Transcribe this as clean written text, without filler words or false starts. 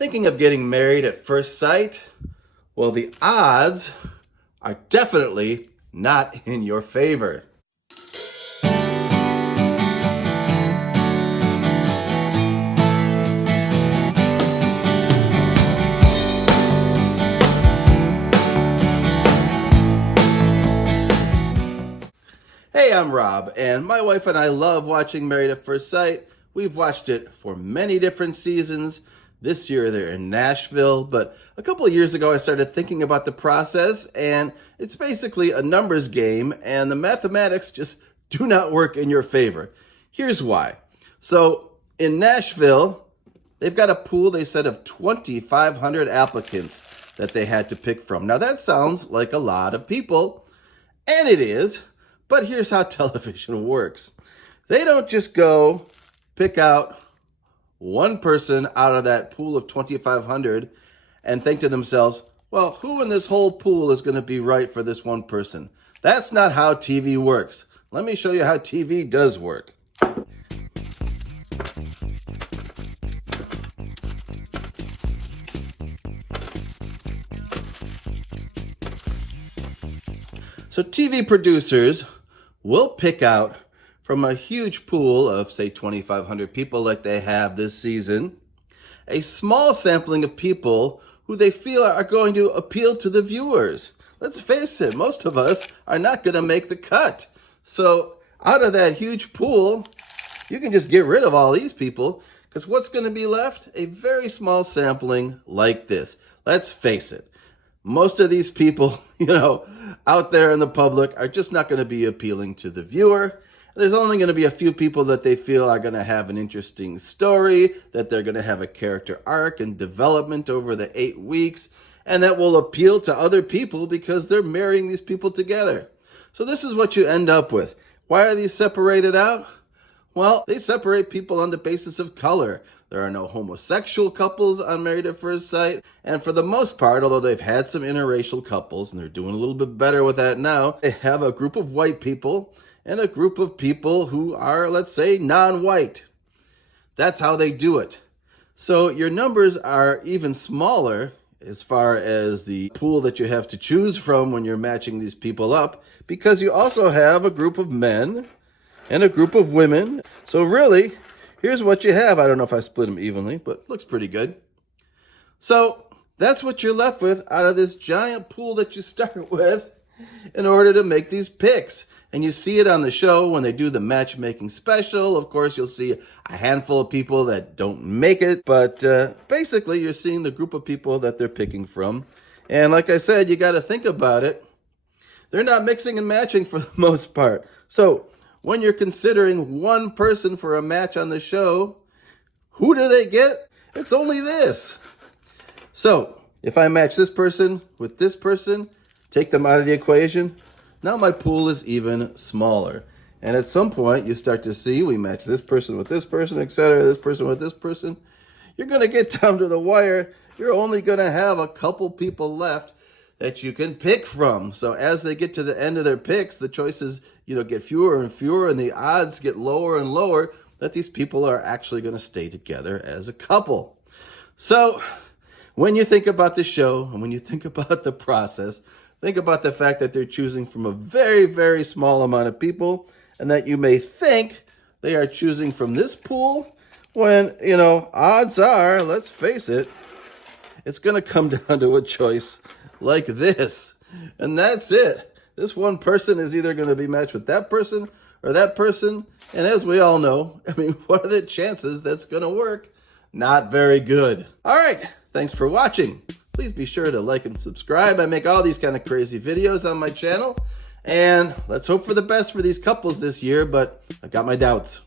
Thinking of getting married at first sight? Well, the odds are definitely not in your favor. Hey, I'm Rob, and my wife and I love watching Married at First Sight. We've watched it for many different seasons. This year they're in Nashville, but a couple of years ago I started thinking about the process, and it's basically a numbers game, and the mathematics just do not work in your favor. Here's why. So in Nashville, they've got a pool, they said, of 2,500 applicants that they had to pick from. Now that sounds like a lot of people, and it is. But here's how television works. They don't just go pick out one person out of that pool of 2,500 and think to themselves, well, who in this whole pool is going to be right for this one person? That's not how TV works. Let me show you how TV does work. So TV producers will pick out from a huge pool of, say, 2,500 people like they have this season, a small sampling of people who they feel are going to appeal to the viewers. Let's face it, most of us are not going to make the cut. So out of that huge pool, you can just get rid of all these people, because what's going to be left? A very small sampling like this. Let's face it. Most of these people, out there in the public are just not going to be appealing to the viewer. There's only going to be a few people that they feel are going to have an interesting story, that they're going to have a character arc and development over the 8 weeks, and that will appeal to other people because they're marrying these people together. So this is what you end up with. Why are these separated out? Well, they separate people on the basis of color. There are no homosexual couples on Married at First Sight. And for the most part, although they've had some interracial couples, and they're doing a little bit better with that now, they have a group of white people and a group of people who are, let's say, non-white. That's how they do it. So your numbers are even smaller as far as the pool that you have to choose from when you're matching these people up, because you also have a group of men and a group of women. So really, here's what you have. I don't know if I split them evenly, but looks pretty good. So that's what you're left with out of this giant pool that you start with in order to make these picks. And you see it on the show when they do the matchmaking special. Of course, you'll see a handful of people that don't make it. But basically, you're seeing the group of people that they're picking from. And like I said, you got to think about it. They're not mixing and matching for the most part. So when you're considering one person for a match on the show, who do they get? It's only this. So if I match this person with this person, take them out of the equation, now my pool is even smaller. And at some point, you start to see we match this person with this person, etc., this person with this person. You're going to get down to the wire. You're only going to have a couple people left that you can pick from. So as they get to the end of their picks, the choices, get fewer and fewer, and the odds get lower and lower that these people are actually going to stay together as a couple. So when you think about the show and when you think about the process, think about the fact that they're choosing from a very, very small amount of people, and that you may think they are choosing from this pool when, odds are, let's face it, it's going to come down to a choice like this. And that's it. This one person is either going to be matched with that person or that person. And as we all know, what are the chances that's going to work? Not very good. All right. Thanks for watching. Please be sure to like and subscribe. I make all these kind of crazy videos on my channel. And let's hope for the best for these couples this year, but I've got my doubts.